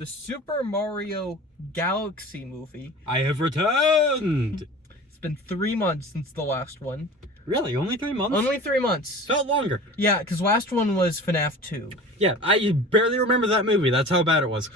the Super Mario Galaxy movie. I have returned! It's been 3 months since the last one. Really? Only 3 months? Only 3 months. Felt longer. Yeah, because last one was FNAF 2. Yeah, I barely remember that movie. That's how bad it was.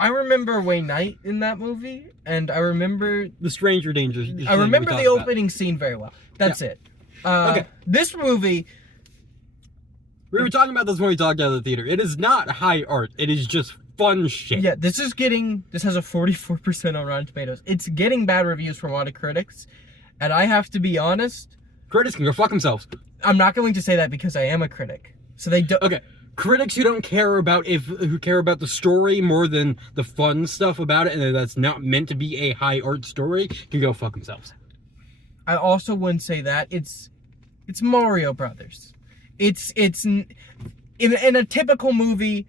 I remember Wayne Knight in that movie, and I remember... The Stranger Danger. I remember the opening scene very well. That's it. Okay. This movie... We were talking about this when we talked out of the theater. It is not high art. It is just fun shit. Yeah, this has a 44% on Rotten Tomatoes. It's getting bad reviews from a lot of critics, and I have to be honest... Critics can go fuck themselves. I'm not going to say that because I am a critic. So they don't... Okay. Critics who don't care about who care about the story more than the fun stuff about it, and that's not meant to be a high art story, can go fuck themselves. I also wouldn't say that. It's Mario Brothers. It's in a typical movie,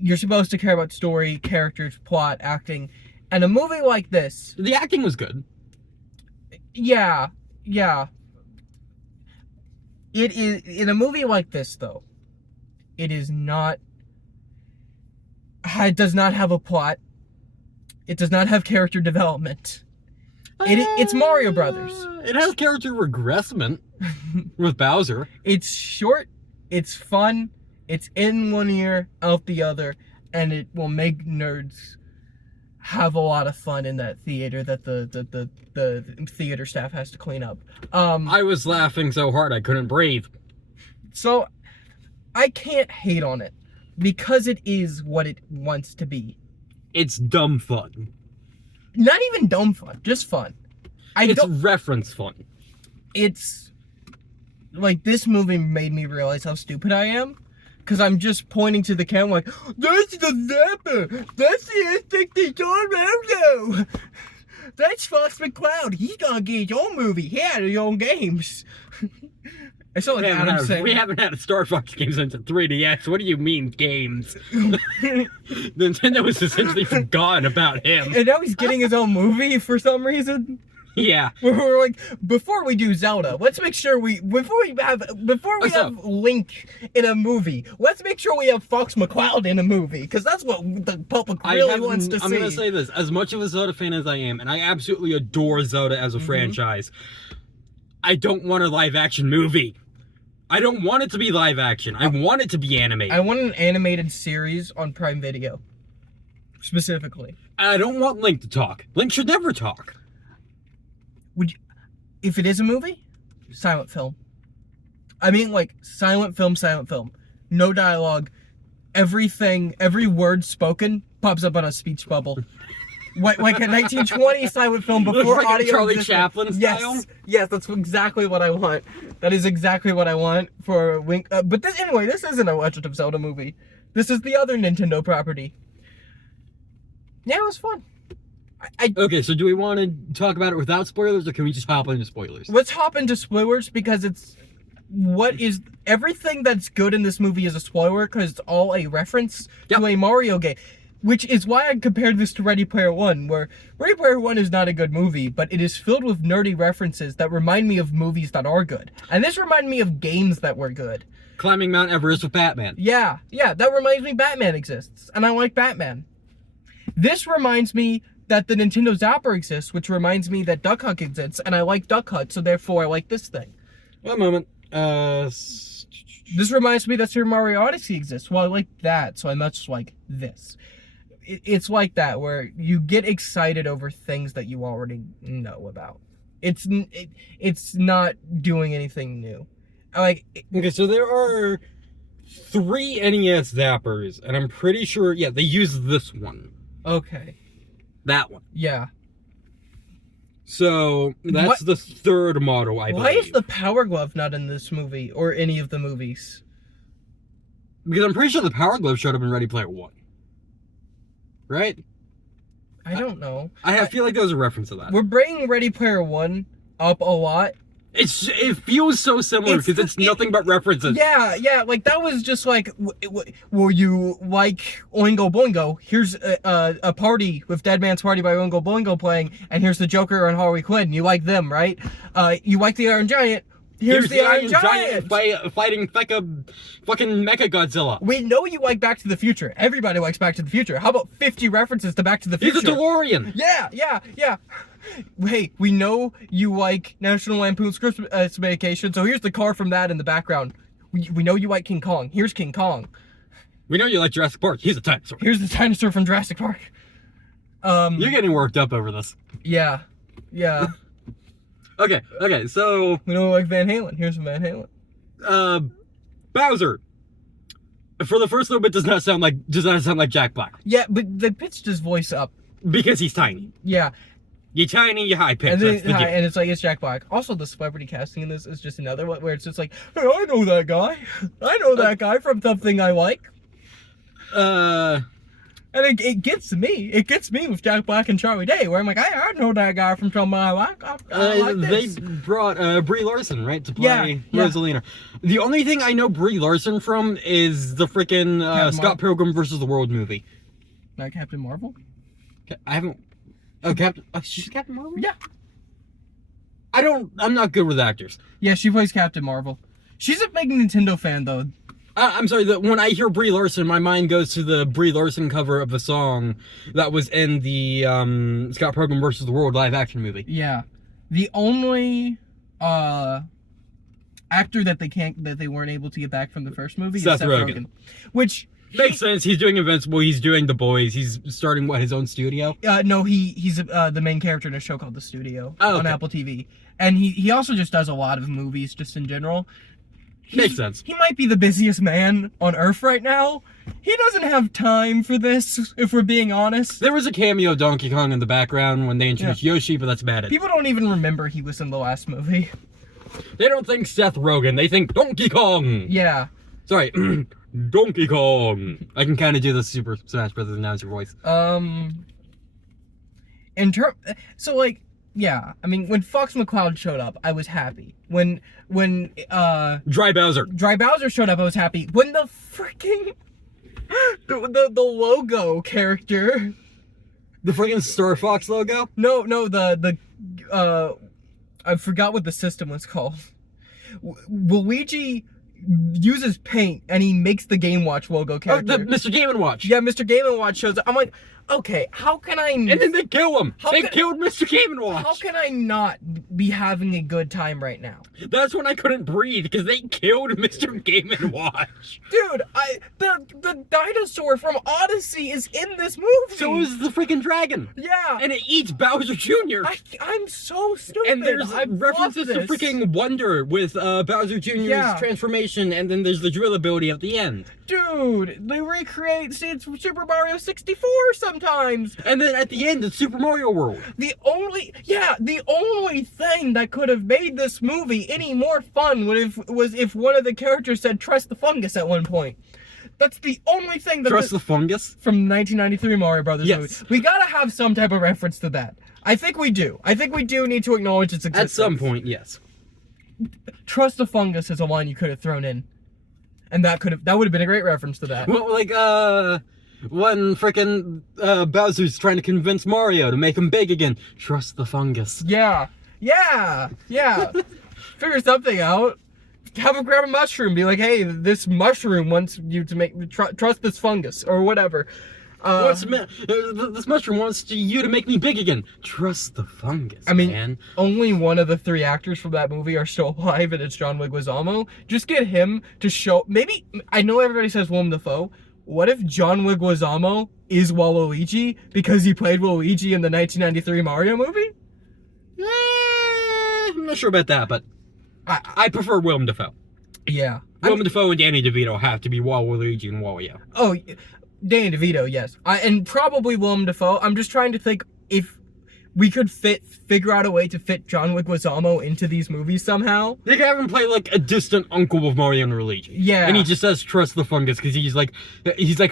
you're supposed to care about story, characters, plot, acting, and a movie like this. The acting was good. Yeah. It is in a movie like this though. It is not. It does not have a plot. It does not have character development. It's Mario Brothers. It has character regressment with Bowser. It's short. It's fun. It's in one ear, out the other, and it will make nerds have a lot of fun in that theater that the theater staff has to clean up. I was laughing so hard I couldn't breathe. So. I can't hate on it because it is what it wants to be. It's dumb fun. Not even dumb fun, just fun. It's reference fun. It's like this movie made me realize how stupid I am because I'm just pointing to the camera like, that's the Zapper, that's the N64 Rondo, that's Fox McCloud, he's gonna get his own movie, he had his own games. I saw like Adam saying... We haven't had a Star Fox game since the 3DS. What do you mean, games? Nintendo was essentially forgotten about him. And now he's getting his own movie for some reason. Yeah. We're like, before we do Zelda, let's make sure before we have Link in a movie, let's make sure we have Fox McCloud in a movie, because that's what the public really wants to see. I'm gonna say this, as much of a Zelda fan as I am, and I absolutely adore Zelda as a franchise, I don't want a live action movie. I don't want it to be live action. I want it to be animated. I want an animated series on Prime Video. Specifically. I don't want Link to talk. Link should never talk. If it is a movie, silent film. I mean, like, silent film. No dialogue. Every word spoken pops up on a speech bubble. Like a 1920 silent film before like audio. Charlie Chaplin style? Yes, that's exactly what I want. That is exactly what I want for Link. But this isn't a Legend of Zelda movie. This is the other Nintendo property. Yeah, it was fun. Okay, so do we want to talk about it without spoilers, or can we just hop into spoilers? Let's hop into spoilers because everything that's good in this movie is a spoiler because it's all a reference to a Mario game. Which is why I compared this to Ready Player One, where Ready Player One is not a good movie, but it is filled with nerdy references that remind me of movies that are good. And this reminded me of games that were good. Climbing Mount Everest with Batman. Yeah, that reminds me Batman exists, and I like Batman. This reminds me that the Nintendo Zapper exists, which reminds me that Duck Hunt exists, and I like Duck Hunt, so therefore I like this thing. One moment. This reminds me that Super Mario Odyssey exists. Well, I like that, so I much like this. It's like that, where you get excited over things that you already know about. It's not doing anything new. Okay, so there are 3 NES Zappers, and I'm pretty sure, they use this one. Okay. That one. Yeah. So, that's the 3rd model, I believe. Why is the Power Glove not in this movie, or any of the movies? Because I'm pretty sure the Power Glove showed up in Ready Player One. Right? I don't know. I feel like there was a reference to that. We're bringing Ready Player One up a lot. It feels so similar because it's nothing but references. Yeah, like that was just like, will you like Oingo Boingo? Here's a party with Dead Man's Party by Oingo Boingo playing, and here's the Joker and Harley Quinn. You like them, right? You like the Iron Giant? Here's the Iron Giant. Fighting fucking Mecha Godzilla. We know you like Back to the Future. Everybody likes Back to the Future. How about 50 references to Back to the Future? He's a DeLorean. Yeah. Hey, we know you like National Lampoon's Christmas Vacation, so here's the car from that in the background. We know you like King Kong. Here's King Kong. We know you like Jurassic Park. He's a dinosaur. Here's the dinosaur from Jurassic Park. You're getting worked up over this. Yeah. Okay, so We know you like Van Halen. Here's Van Halen. Bowser. For the first little bit does not sound like Jack Black. Yeah, but they pitched his voice up. Because he's tiny. Yeah. You're tiny, you're high pitched. And, That's the deal. and it's like, it's Jack Black. Also, the celebrity casting in this is just another one where it's just like, hey, I know that guy. I know that guy from something I like. And it gets me. It gets me with Jack Black and Charlie Day, where I'm like, I know that guy from something I like. I like this. They brought Brie Larson, right, to play Yeah. Rosalina. The only thing I know Brie Larson from is the freaking Scott Pilgrim vs. the World movie. Not Captain Marvel? I haven't... Oh, Captain... she's Captain Marvel? Yeah. I'm not good with actors. Yeah, she plays Captain Marvel. She's a big Nintendo fan, though. I'm sorry, when I hear Brie Larson, my mind goes to the Brie Larson cover of a song that was in the Scott Pilgrim vs. the World live-action movie. Yeah. The only actor that they weren't able to get back from the first movie is Seth Seth Rogen. Rogen. Which... Makes sense. He's doing Invincible. He's doing The Boys. He's starting, his own studio? No, he's the main character in a show called The Studio on okay. Apple TV. And he also just does a lot of movies just in general. Makes sense. He might be the busiest man on Earth right now. He doesn't have time for this, if we're being honest. There was a cameo of Donkey Kong in the background when they introduced Yoshi, but that's about it. People don't even remember he was in the last movie. They don't think Seth Rogen. They think Donkey Kong. Yeah. Sorry, Donkey Kong. I can kind of do the Super Smash Brothers announcer voice. So like, yeah. I mean, when Fox McCloud showed up, I was happy. When Dry Bowser. Dry Bowser showed up, I was happy. When the freaking the logo character, The freaking Star Fox logo? no, the I forgot what the system was called. Luigi uses paint and he makes the Game Watch logo Oh, character. the Mr. Game & Watch. Yeah, Mr. Game & Watch shows up. I'm like, okay, how can I... And then they kill him. How They can- killed Mr. Game & Watch. How can I not be having a good time right now? That's when I couldn't breathe, because they killed Mr. Game & Watch. Dude, the dinosaur from Odyssey is in this movie. So is the freaking dragon. Yeah. And it eats Bowser Jr. I'm so stupid. And there's I love references to this. freaking Wonder with Bowser Jr.'s Yeah. transformation, and then there's the drill ability at the end. Dude, they recreate scenes from Super Mario 64 sometimes. And then at the end, it's Super Mario World. The only thing that could have made this movie any more fun was if one of the characters said "trust the fungus" at one point. That's the only thing that Trust the fungus? from the 1993 Mario Brothers Yes. movie. We gotta have some type of reference to that. I think we do. I think we do need to acknowledge its existence. At some point, yes. Trust the fungus is a line you could have thrown in. And that would have been a great reference to that. Well, like, when frickin' Bowser's trying to convince Mario to make him big again. Trust the fungus. Yeah. Figure something out. Have him grab a mushroom. Be like, hey, this mushroom wants you to trust this fungus or whatever. This mushroom wants you to make me big again. Trust the fungus, I mean, man. only one of the 3 actors from that movie are still alive, and it's John Leguizamo. Just get him to show. Maybe I know everybody says Willem Dafoe. What if John Leguizamo is Waluigi because he played Waluigi in the 1993 Mario movie? I'm not sure about that, but I prefer Willem Dafoe. Yeah. Willem Dafoe and Danny DeVito have to be Waluigi and Wario. Oh, Danny DeVito, yes. And probably Willem Dafoe. I'm just trying to think if we could figure out a way to fit John Leguizamo into these movies somehow. They could have him play like a distant uncle of Mario and Luigi. Yeah. And he just says trust the fungus because he's like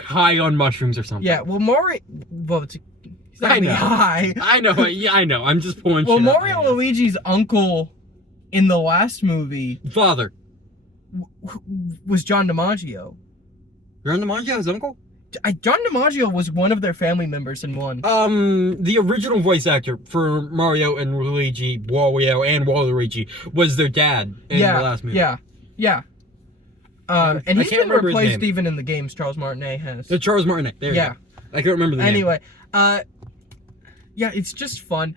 high on mushrooms or something. Yeah, well, Mario... Well, he's not gonna be high. I know. Yeah, I know. I'm just pulling Well, shit out Mario my and ass. Luigi's uncle in the last movie Father. was John DiMaggio. John DiMaggio's uncle? John DiMaggio was one of their family members in one. The original voice actor for Mario and Luigi, Wario and Waluigi, was their dad in the last movie. Yeah. And I he's can't been remember his replaced name. even in the games. Charles Martinet has. The Charles Martinet. There you go. I can't remember the name. Anyway, yeah, it's just fun.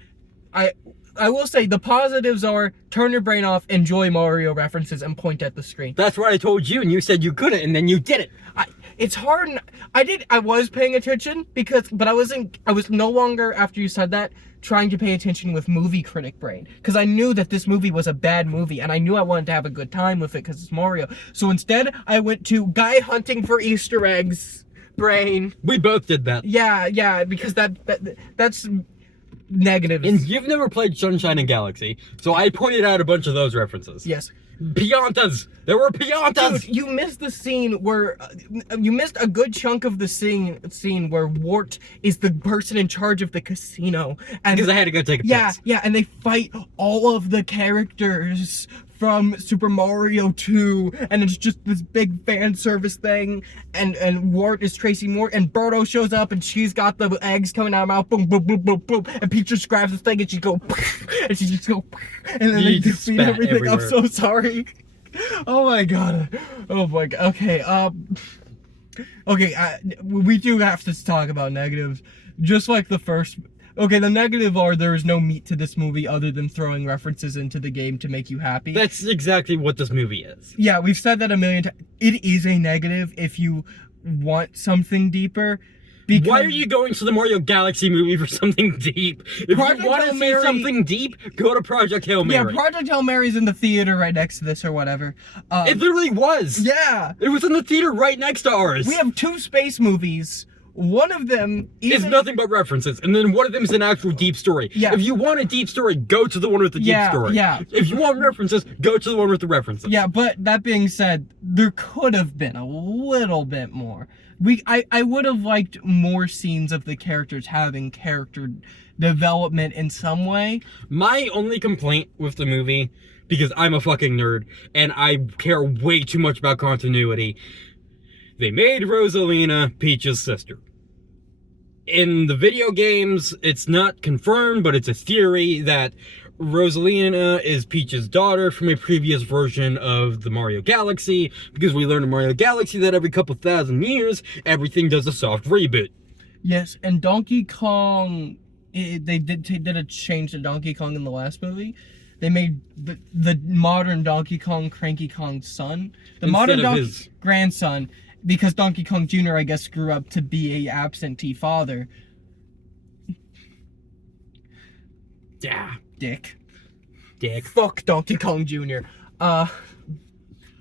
I will say the positives are turn your brain off, enjoy Mario references, and point at the screen. That's what I told you, and you said you couldn't, and then you did it. It's hard. I was paying attention but I was no longer, after you said that, trying to pay attention with movie critic brain. Because I knew that this movie was a bad movie, and I knew I wanted to have a good time with it because it's Mario. So instead, I went to guy hunting for Easter eggs brain. We both did that. Yeah, because that's negatives. And you've never played Sunshine and Galaxy, so I pointed out a bunch of those references. Yes. Piantas! There were Piantas! Dude, you missed the scene where you missed a good chunk of the scene where Wart is the person in charge of the casino, and Because I had to go take a piss. Yeah, and they fight all of the characters from Super Mario 2, and it's just this big fan service thing, and Wart is Tracy Moore, and Birdo shows up, and she's got the eggs coming out of her mouth, boom, boom, boom, boom, boom, and Peach just grabs this thing, and she go, and she just go, and then they defeat spat everything. everywhere. I'm so sorry. Oh my god. Okay, we do have to talk about negatives, just like the first. Okay, the negative are there is no meat to this movie other than throwing references into the game to make you happy. That's exactly what this movie is. Yeah, we've said that a million times. It is a negative if you want something deeper. Because Why are you going to the Mario Galaxy movie for something deep? If Project you want to Hail see Mary- something deep, go to Project Hail Mary. Yeah, Project Hail Mary's in the theater right next to this or whatever. It literally was. Yeah. It was in the theater right next to ours. We have 2 space movies. One of them It's nothing but references, and then one of them is an actual deep story. Yeah. If you want a deep story, go to the one with the deep story. Yeah. If you want references, go to the one with the references. Yeah, but that being said, there could have been a little bit more. I would have liked more scenes of the characters having character development in some way. My only complaint with the movie, because I'm a fucking nerd, and I care way too much about continuity, they made Rosalina Peach's sister. In the video games, it's not confirmed, but it's a theory that Rosalina is Peach's daughter from a previous version of the Mario Galaxy, because we learned in Mario Galaxy that every couple thousand years, everything does a soft reboot. Yes, and Donkey Kong, they did a change to Donkey Kong in the last movie. They made the modern Donkey Kong Cranky Kong's son. The Instead modern of Donkey his- grandson, because Donkey Kong Jr., I guess, grew up to be a absentee father. Yeah. Dick. Fuck. Donkey Kong Jr.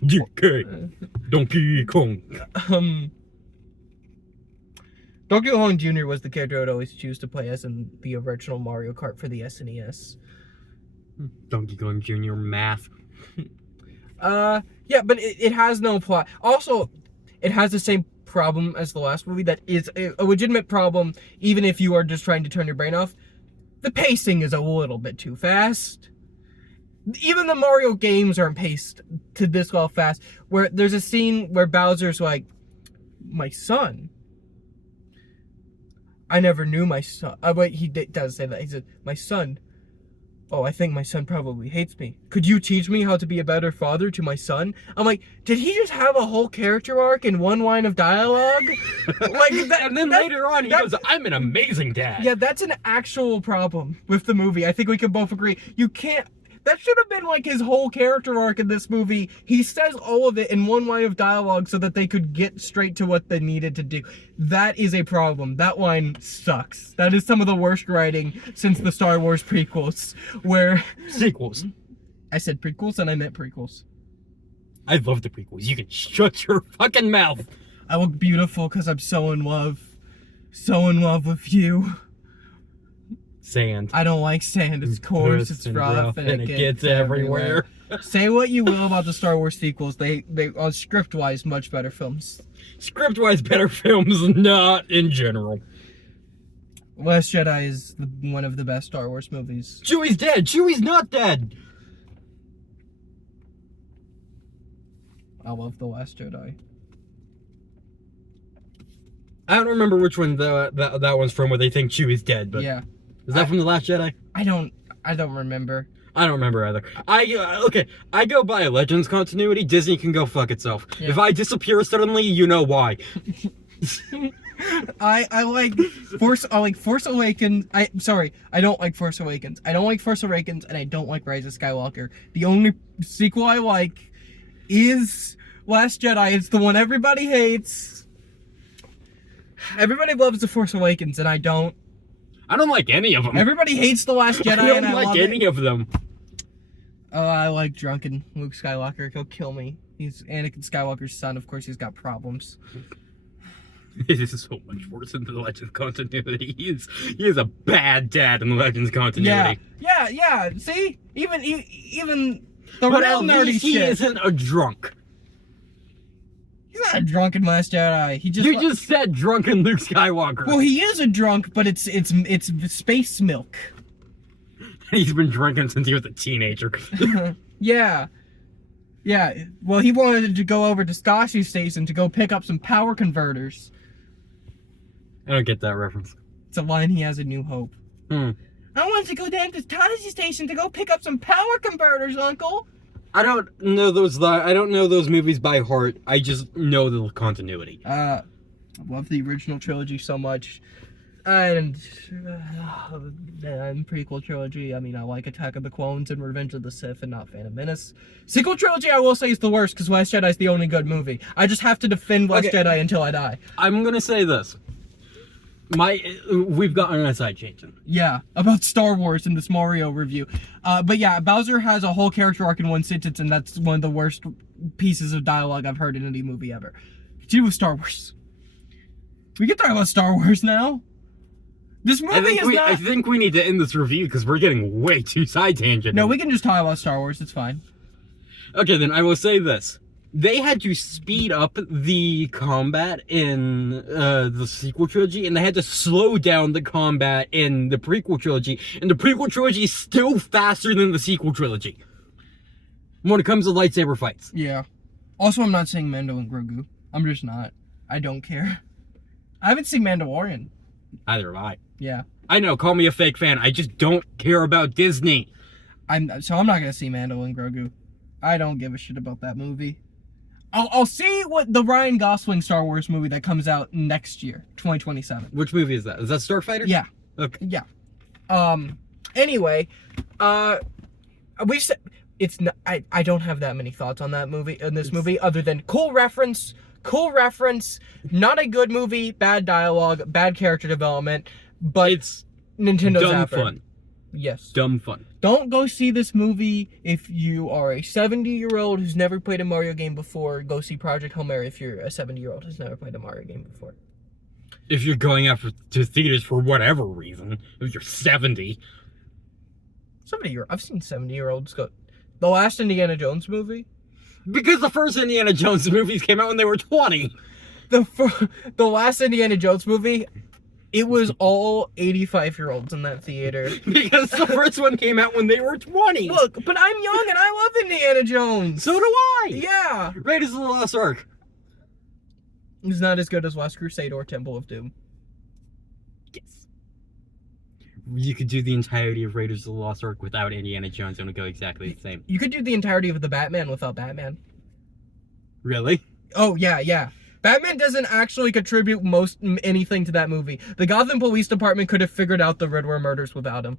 DK. Donkey Kong. Donkey Kong Jr. was the character I'd always choose to play as in the original Mario Kart for the SNES. Donkey Kong Jr. math. Yeah, but it has no plot. Also, it has the same problem as the last movie that is a legitimate problem, even if you are just trying to turn your brain off. The pacing is a little bit too fast. Even the Mario games aren't paced to this well fast, where there's a scene where Bowser's like, my son. I never knew my son. Wait, he does say that. He said, my son. Oh, I think my son probably hates me. Could you teach me how to be a better father to my son? I'm like, did he just have a whole character arc in one line of dialogue? Like that, And then later on, he goes, I'm an amazing dad. Yeah, that's an actual problem with the movie. I think we can both agree. You can't. That should have been like his whole character arc in this movie. He says all of it in one line of dialogue so that they could get straight to what they needed to do. That is a problem. That line sucks. That is some of the worst writing since the Star Wars prequels, where... Sequels. I said prequels and I meant prequels. I love the prequels. You can shut your fucking mouth. I look beautiful because I'm so in love. So in love with you. Sand. I don't like sand. It's coarse, it's rough, and it gets everywhere. Say what you will about the Star Wars sequels, they are script-wise much better films. Script-wise, better films, not in general. Last Jedi is one of the best Star Wars movies. Chewie's dead. Chewie's not dead. I love The Last Jedi. I don't remember which one that one's from, where they think Chewie's dead, but Yeah. is that from The Last Jedi? I don't remember. I don't remember either. I go by Legends continuity. Disney can go fuck itself. Yeah. If I disappear suddenly, you know why. I like Force Awakens. I don't like Force Awakens. I don't like Force Awakens, and I don't like Rise of Skywalker. The only sequel I like is Last Jedi. It's the one everybody hates. Everybody loves The Force Awakens, and I don't. I don't like any of them. Everybody hates The Last Jedi, I don't and I like love any it. of them. Oh, I like drunken Luke Skywalker. He'll kill me. He's Anakin Skywalker's son. Of course, he's got problems. This is so much worse than the Legends continuity. He is a bad dad in the Legends continuity. Yeah. See, even the But real at nerdy least he shit. isn't a drunk. He's not a drunken Last Jedi. He just You just said drunken Luke Skywalker. well, he is a drunk, but it's space milk. He's been drinking since he was a teenager. Yeah. Well, he wanted to go over to Scotchy Station to go pick up some power converters. I don't get that reference. It's a line he has in New Hope. Hmm. I wanted to go down to Scotchy Station to go pick up some power converters, Uncle. I don't know those movies by heart. I just know the continuity. I love the original trilogy so much. And prequel trilogy, I mean, I like Attack of the Clones and Revenge of the Sith and not Phantom Menace. Sequel trilogy, I will say, is the worst because Last Jedi is the only good movie. I just have to defend Last Jedi until I die. I'm gonna say this. We've gotten on a side tangent. Yeah, about Star Wars in this Mario review. But yeah, Bowser has a whole character arc in one sentence, and that's one of the worst pieces of dialogue I've heard in any movie ever. Continue with Star Wars. We can talk about Star Wars now. This movie is not... I think we need to end this review because we're getting way too side tangent. No, we can just talk about Star Wars. It's fine. Okay, then I will say this. They had to speed up the combat in the sequel trilogy, and they had to slow down the combat in the prequel trilogy. And the prequel trilogy is still faster than the sequel trilogy when it comes to lightsaber fights. Yeah. Also, I'm not saying Mando and Grogu. I'm just not. I don't care. I haven't seen Mandalorian. Either have I. Yeah. I know, call me a fake fan. I just don't care about Disney. I'm not gonna see Mando and Grogu. I don't give a shit about that movie. I'll see what the Ryan Gosling Star Wars movie that comes out next year, 2027. Which movie is that? Is that Starfighter? Yeah. Okay. Yeah. Anyway, we said it's not. I don't have that many thoughts on that movie movie other than cool reference, not a good movie, bad dialogue, bad character development, but It's Nintendo's dumb Zapper. fun. Yes. Dumb fun. Don't go see this movie if you are a 70-year-old who's never played a Mario game before. Go see Project Hail Mary if you're a 70-year-old who's never played a Mario game before. If you're going out to theaters for whatever reason, if you're 70. 70-year. I've seen 70-year-olds go. The last Indiana Jones movie. Because the first Indiana Jones movies came out when they were 20. The last Indiana Jones movie. It was all 85-year-olds in that theater. Because the first one came out when they were 20. Look, but I'm young and I love Indiana Jones. So do I. Yeah. Raiders of the Lost Ark. It's not as good as Last Crusade or Temple of Doom. Yes. You could do the entirety of Raiders of the Lost Ark without Indiana Jones and it would go exactly the same. You could do the entirety of the Batman without Batman. Really? Oh, yeah. Batman doesn't actually contribute anything to that movie. The Gotham Police Department could have figured out the Riddler murders without him.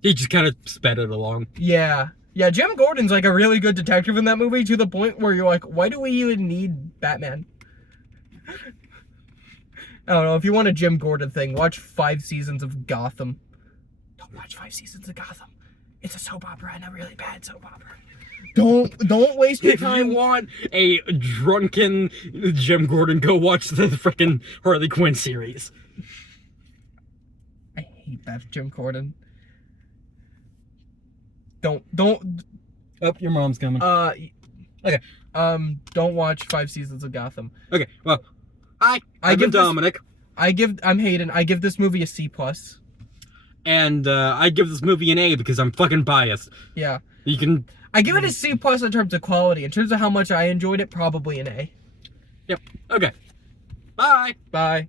He just kind of sped it along. Yeah, Jim Gordon's like a really good detective in that movie to the point where you're like, why do we even need Batman? I don't know, if you want a Jim Gordon thing, watch 5 seasons of Gotham. Don't watch 5 seasons of Gotham. It's a soap opera and a really bad soap opera. Don't waste your If time. you want a drunken Jim Gordon, go watch the frickin' Harley Quinn series. I hate that Jim Gordon. Don't Oh, your mom's coming. okay. Don't watch 5 seasons of Gotham. Okay, well, I'm give this- Dominic. I'm Hayden. I give this movie a C+. And I give this movie an A because I'm fucking biased. Yeah. You can... I give it a C+ in terms of quality. In terms of how much I enjoyed it, probably an A. Yep. Okay. Bye. Bye.